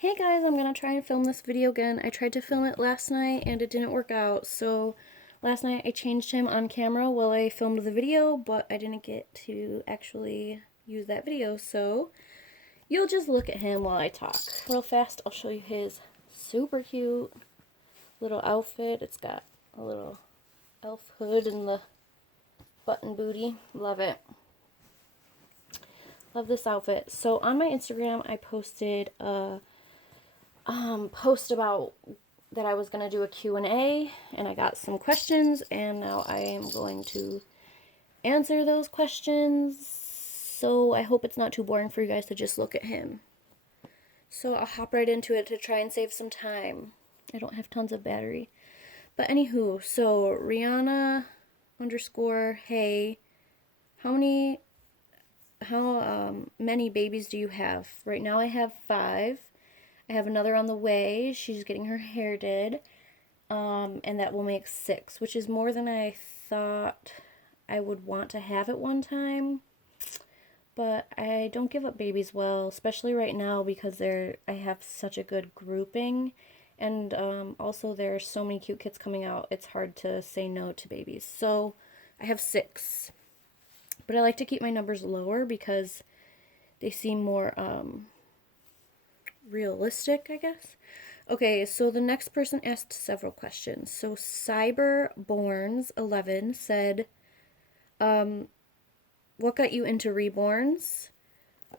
Hey guys, I'm gonna try and film this video again. I tried to film it last night and it didn't work out, so last night I changed him on camera while I filmed the video, but I didn't get to actually use that video, so you'll just look at him while I talk. Real fast, I'll show you his super cute little outfit. It's got a little elf hood and the button booty. Love it. Love this outfit. So on my Instagram, I posted a post about that I was going to do a Q&A, and I got some questions, and now I am going to answer those questions. So I hope it's not too boring for you guys to just look at him. So I'll hop right into it to try and save some time. I don't have tons of battery. But anywho, so Rihanna _ hey, how many babies do you have? Right now I have 5. I have another on the way. She's getting her hair did. And that will make 6, which is more than I thought I would want to have at one time. But I don't give up babies well, especially right now because I have such a good grouping. And also there are so many cute kids coming out, it's hard to say no to babies. So I have 6. But I like to keep my numbers lower because they seem more realistic, I guess. Okay, so the next person asked several questions. So Cyberborns11 said, what got you into Reborns?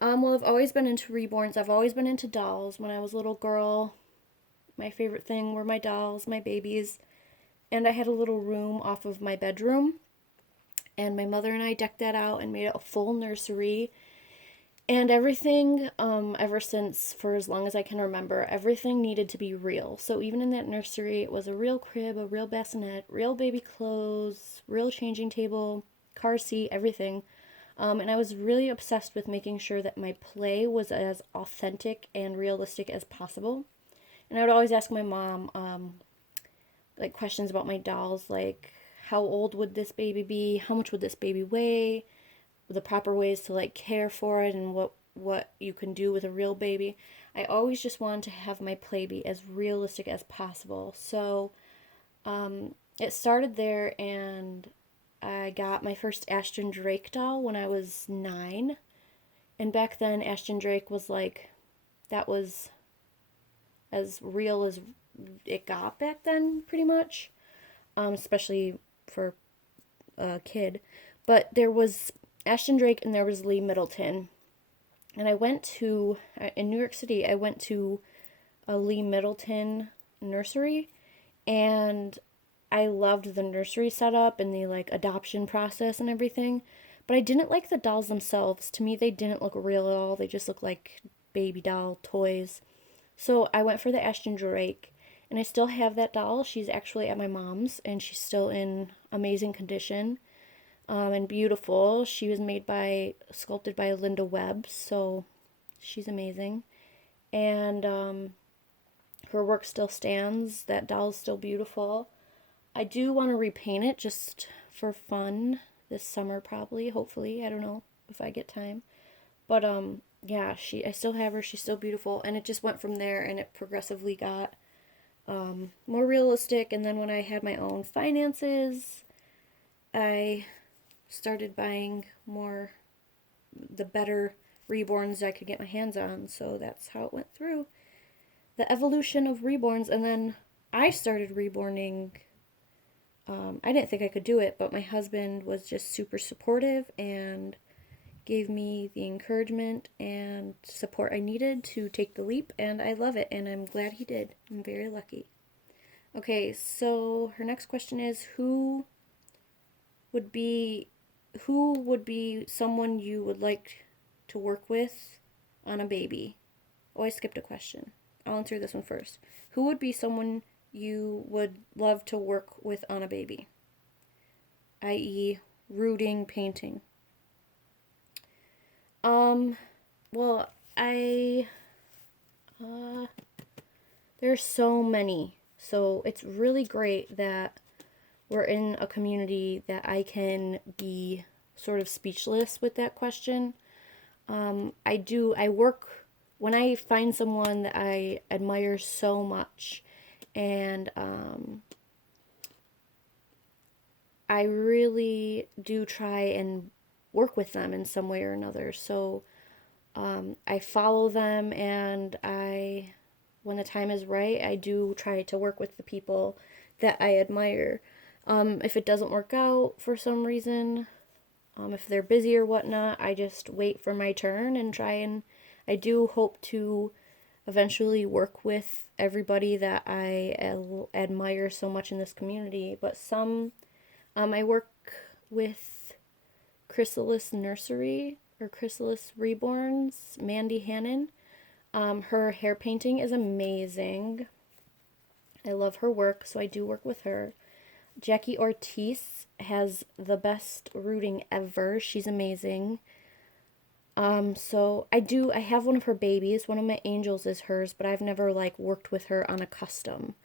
Well, I've always been into Reborns. I've always been into dolls. When I was a little girl, my favorite thing were my dolls, my babies. And I had a little room off of my bedroom. And my mother and I decked that out and made it a full nursery. And everything, ever since, for as long as I can remember, everything needed to be real. So even in that nursery, it was a real crib, a real bassinet, real baby clothes, real changing table, car seat, everything. And I was really obsessed with making sure that my play was as authentic and realistic as possible. And I would always ask my mom, like, questions about my dolls, like, how old would this baby be? How much would this baby weigh? The proper ways to like care for it and what you can do with a real baby. I always just wanted to have my play be as realistic as possible. So it started there, and I got my first Ashton Drake doll when I was 9. And back then Ashton Drake was like, that was as real as it got back then, pretty much. Especially for a kid. But there was Ashton Drake and there was Lee Middleton. And I went to, in New York City, I went to a Lee Middleton nursery, and I loved the nursery setup and the like adoption process and everything. But I didn't like the dolls themselves. To me, they didn't look real at all. They just looked like baby doll toys. So I went for the Ashton Drake, and I still have that doll. She's actually at my mom's, and she's still in amazing condition. And beautiful. She was sculpted by Linda Webb, so she's amazing. And her work still stands. That doll is still beautiful. I do want to repaint it just for fun this summer, probably, hopefully. I don't know if I get time. But yeah, I still have her. She's still beautiful, and it just went from there, and it progressively got more realistic. And then when I had my own finances, I started buying the better Reborns I could get my hands on. So that's how it went through the evolution of Reborns. And then I started reborning. I didn't think I could do it, but my husband was just super supportive and gave me the encouragement and support I needed to take the leap, and I love it, and I'm glad he did. I'm very lucky. Okay, so her next question is, would be who would be someone you would like to work with on a baby? Oh, I skipped a question. I'll answer this one first. Who would be someone you would love to work with on a baby? I.e., rooting, painting. Well, there's so many. So it's really great that we're in a community that I can be sort of speechless with that question. I work when I find someone that I admire so much, and I really do try and work with them in some way or another. So I follow them, and when the time is right, I do try to work with the people that I admire. If it doesn't work out for some reason, if they're busy or whatnot, I just wait for my turn and try and I do hope to eventually work with everybody that I admire so much in this community. But I work with Chrysalis Nursery or Chrysalis Reborns, Mandy Hannon. Her hair painting is amazing. I love her work, so I do work with her. Jackie Ortiz has the best rooting ever. She's amazing. I have one of her babies. One of my angels is hers, but I've never like worked with her on a custom.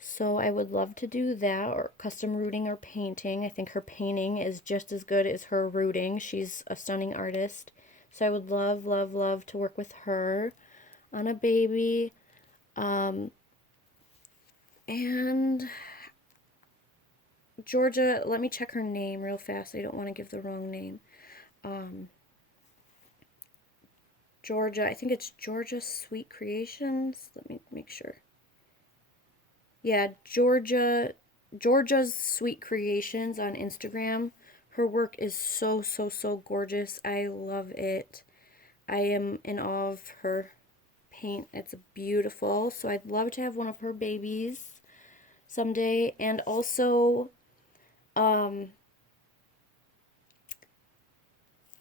So I would love to do that, or custom rooting or painting. I think her painting is just as good as her rooting. She's a stunning artist. So I would love, love, love to work with her on a baby. And Georgia, let me check her name real fast. I don't want to give the wrong name. Georgia, I think it's Georgia Sweet Creations. Let me make sure. Yeah, Georgia's Sweet Creations on Instagram. Her work is so, so, so gorgeous. I love it. I am in awe of her paint. It's beautiful. So I'd love to have one of her babies someday. And also,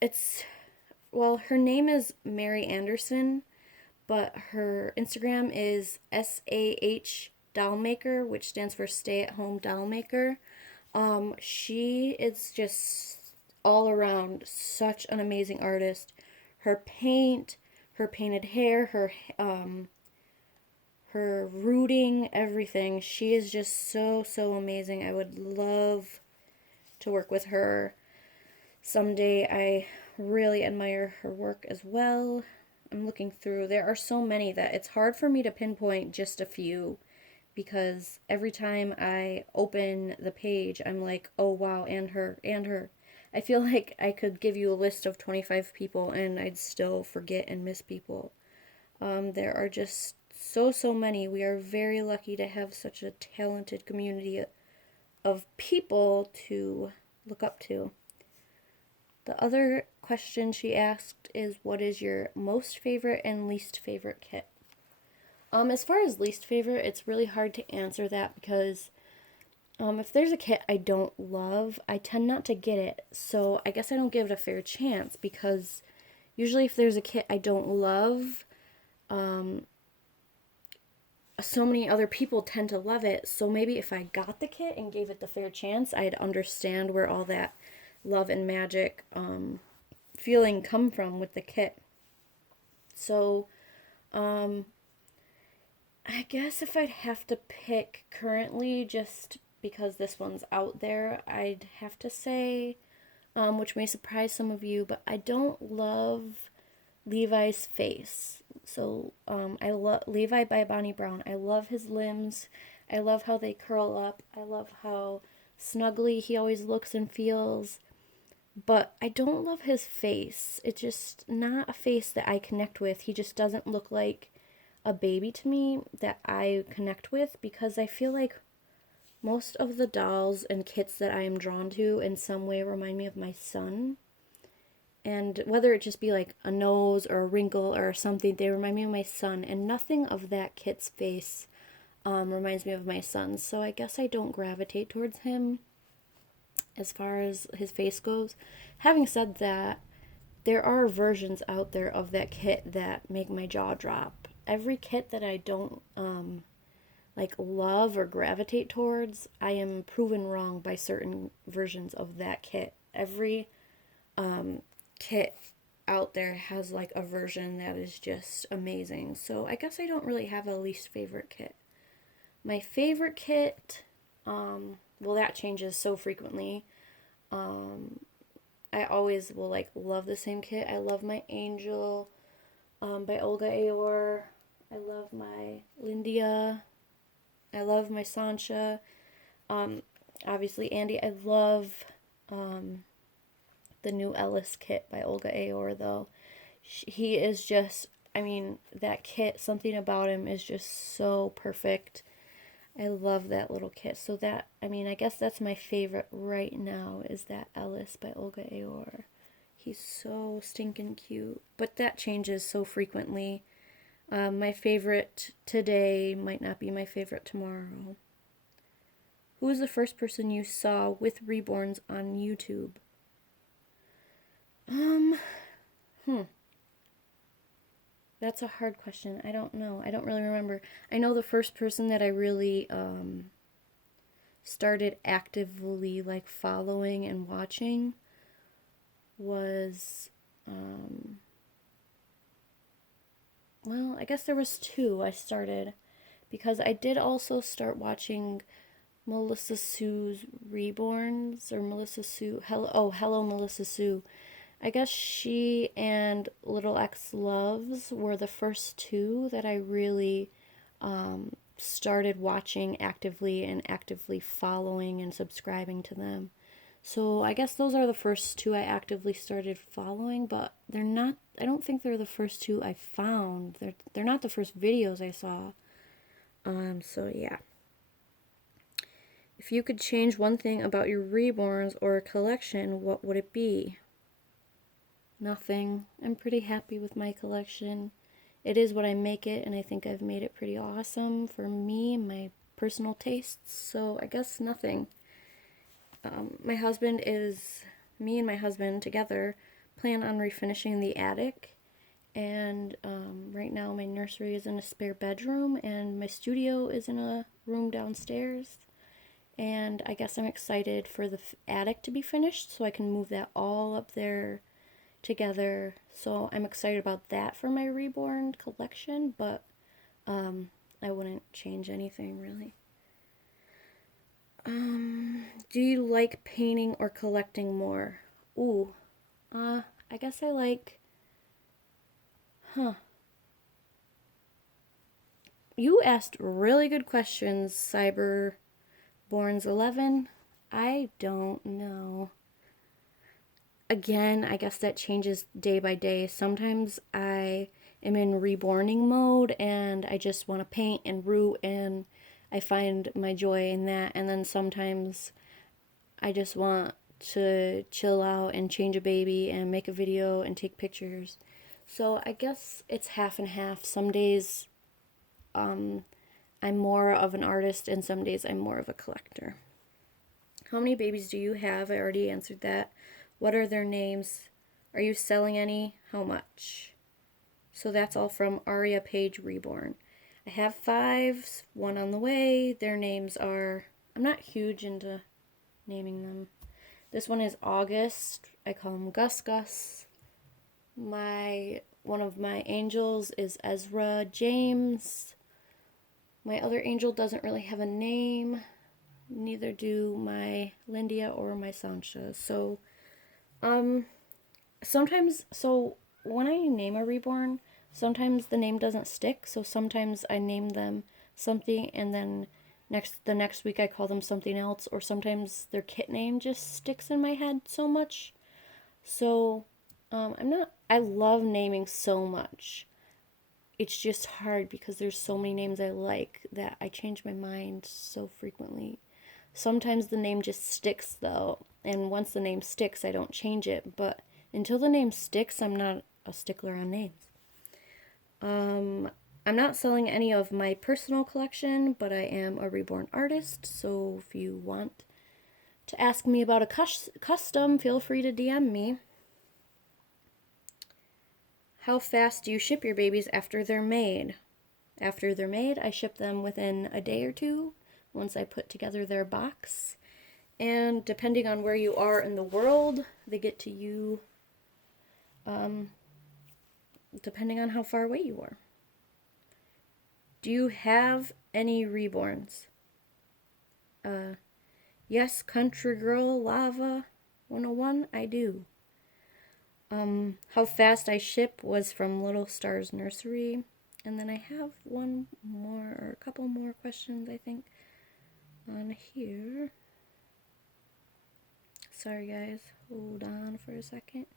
it's, well, her name is Mary Anderson, but her Instagram is SAH Dollmaker, which stands for Stay at Home Dollmaker. She is just all around such an amazing artist. Her paint, her painted hair, her rooting, everything. She is just so, so amazing. I would love to work with her someday. I really admire her work as well. I'm looking through. There are so many that it's hard for me to pinpoint just a few, because every time I open the page, I'm like, oh wow, and her, and her. I feel like I could give you a list of 25 people and I'd still forget and miss people. There are just so, so many. We are very lucky to have such a talented community of people to look up to. The other question she asked is, what is your most favorite and least favorite kit? As far as least favorite, it's really hard to answer that because if there's a kit I don't love, I tend not to get it. So I guess I don't give it a fair chance, because usually if there's a kit I don't love, so many other people tend to love it. So maybe if I got the kit and gave it the fair chance, I'd understand where all that love and magic feeling come from with the kit. So I guess if I'd have to pick currently, just because this one's out there, I'd have to say, which may surprise some of you, but I don't love Levi's face. So I love Levi by Bonnie Brown. I love his limbs. I love how they curl up. I love how snuggly he always looks and feels. But I don't love his face. It's just not a face that I connect with. He just doesn't look like a baby to me that I connect with, because I feel like most of the dolls and kits that I am drawn to in some way remind me of my son. And whether it just be like a nose or a wrinkle or something, they remind me of my son. And nothing of that kit's face reminds me of my son. So I guess I don't gravitate towards him as far as his face goes. Having said that, there are versions out there of that kit that make my jaw drop. Every kit that I don't love or gravitate towards, I am proven wrong by certain versions of that kit. Every kit out there has like a version that is just amazing. So I guess I don't really have a least favorite kit. My favorite kit, well, that changes so frequently. I always will like love the same kit. I love my Angel. by Olga Aor. I love my Lindia. I love my Sancha. Um, Obviously, Andy. I love um, the new Ellis kit by Olga Aor, though. He is just, I mean, that kit, something about him is just so perfect. I love that little kit. So that, I mean, I guess that's my favorite right now is that Ellis by Olga Aor. He's so stinking cute. But that changes so frequently. My favorite today might not be my favorite tomorrow. Who was the first person you saw with Reborns on YouTube? Um, That's a hard question. I don't know. I don't really remember. I know the first person that I really started actively like following and watching was well, I guess there was two I started because I did also start watching Melissa Sue's Reborns or Melissa Sue. Hello Melissa Sue. I guess she and Little X Loves were the first two that I really started watching actively and actively following and subscribing to them. So I guess those are the first two I actively started following, but they're not. I don't think they're the first two I found. They're not the first videos I saw. So yeah. If you could change one thing about your Reborns or collection, what would it be? Nothing. I'm pretty happy with my collection. It is what I make it, and I think I've made it pretty awesome for me and my personal tastes, so I guess nothing. Me and my husband together plan on refinishing the attic, and right now my nursery is in a spare bedroom, and my studio is in a room downstairs. And I guess I'm excited for the attic to be finished so I can move that all up there together. So I'm excited about that for my Reborn collection, but I wouldn't change anything really. Do you like painting or collecting more? Ooh, I guess I like, you asked really good questions, Cyberborns11. I don't know. Again, I guess that changes day by day. Sometimes I am in reborning mode and I just want to paint and root and I find my joy in that. And then sometimes I just want to chill out and change a baby and make a video and take pictures. So I guess it's half and half. Some days I'm more of an artist and some days I'm more of a collector. How many babies do you have? I already answered that. What are their names? Are you selling any? How much? So that's all from Aria Page Reborn. I have 5, one on the way. Their names are, I'm not huge into naming them. This one is August. I call him Gus Gus. One of my angels is Ezra James. My other angel doesn't really have a name. Neither do my Lindia or my Sancha. So sometimes, when I name a reborn, sometimes the name doesn't stick. So sometimes I name them something and then the next week I call them something else, or sometimes their kit name just sticks in my head so much. So I love naming so much. It's just hard because there's so many names I like that I change my mind so frequently. Sometimes the name just sticks though, and once the name sticks, I don't change it. But until the name sticks, I'm not a stickler on names. I'm not selling any of my personal collection, but I am a reborn artist. So if you want to ask me about a custom, feel free to DM me. How fast do you ship your babies after they're made? After they're made, I ship them within a day or two once I put together their box. And depending on where you are in the world, they get to you depending on how far away you are. Do you have any reborns? Yes, Country Girl Lava 101, I do. How fast I ship was from Little Stars Nursery. And then I have one more, or a couple more questions, I think, on here. Sorry, guys. Hold on for a second.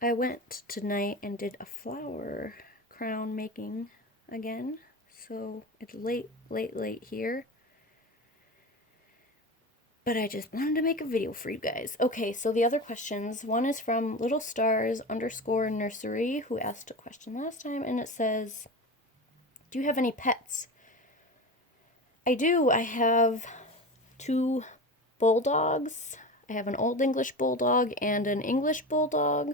I went tonight and did a flower crown making again. So it's late here. But I just wanted to make a video for you guys. Okay, so the other questions. One is from Little Stars _ Nursery, who asked a question last time, and it says, do you have any pets? I do. I have 2 bulldogs. I have an Old English Bulldog and an English Bulldog.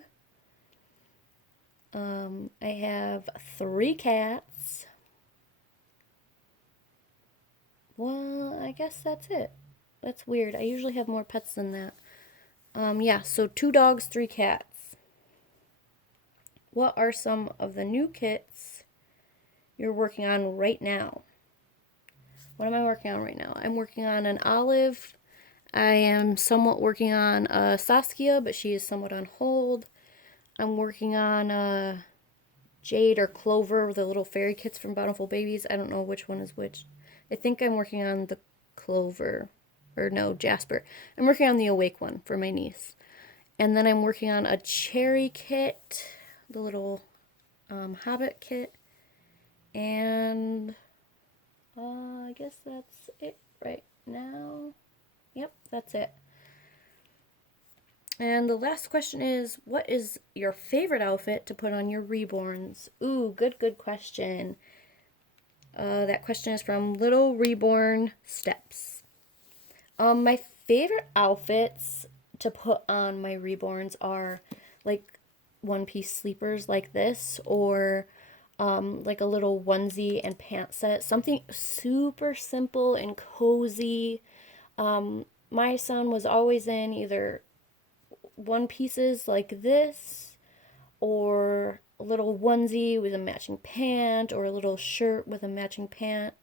I have 3 cats. Well, I guess that's it. That's weird. I usually have more pets than that. Yeah, so 2 dogs, 3 cats. What are some of the new kits you're working on right now? What am I working on right now? I'm working on an Olive. I am somewhat working on Saskia, but she is somewhat on hold. I'm working on Jade or Clover, the little fairy kits from Bountiful Babies. I don't know which one is which. I think I'm working on the Clover. Or no, Jasper. I'm working on the Awake one for my niece. And then I'm working on a Cherry kit, the little Hobbit kit. And I guess that's it right now. Yep, that's it. And the last question is, what is your favorite outfit to put on your reborns? Ooh, good question. That question is from Little Reborn Steps. My favorite outfits to put on my reborns are like one-piece sleepers like this, or like a little onesie and pant set. Something super simple and cozy. My son was always in either one pieces like this, or a little onesie with a matching pant, or a little shirt with a matching pant.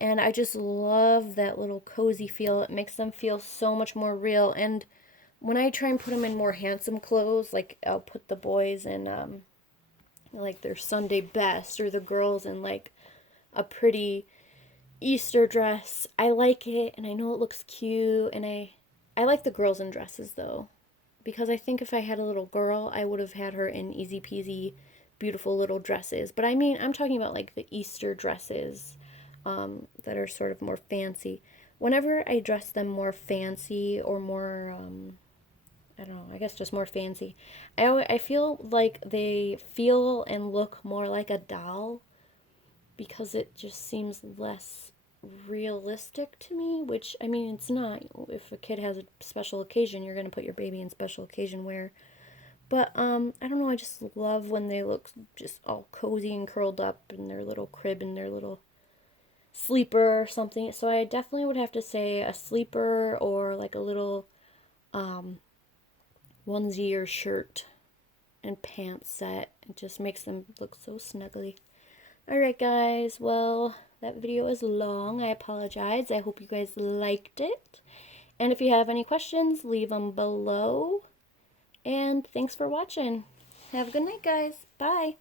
And I just love that little cozy feel. It makes them feel so much more real. And when I try and put them in more handsome clothes, like I'll put the boys in like their Sunday best, or the girls in like a pretty Easter dress, I like it, and I know it looks cute. And I like the girls in dresses though, because I think if I had a little girl, I would have had her in easy peasy, beautiful little dresses. But I mean, I'm talking about like the Easter dresses that are sort of more fancy. Whenever I dress them more fancy or more, I don't know, I guess just more fancy, I feel like they feel and look more like a doll, because it just seems less realistic to me, which, I mean, it's not. If a kid has a special occasion, you're going to put your baby in special occasion wear. But, I don't know, I just love when they look just all cozy and curled up in their little crib and their little sleeper or something. So I definitely would have to say a sleeper, or like a little onesie or shirt and pants set. It just makes them look so snuggly. Alright guys, well, that video is long. I apologize. I hope you guys liked it. And if you have any questions, leave them below. And thanks for watching. Have a good night, guys. Bye.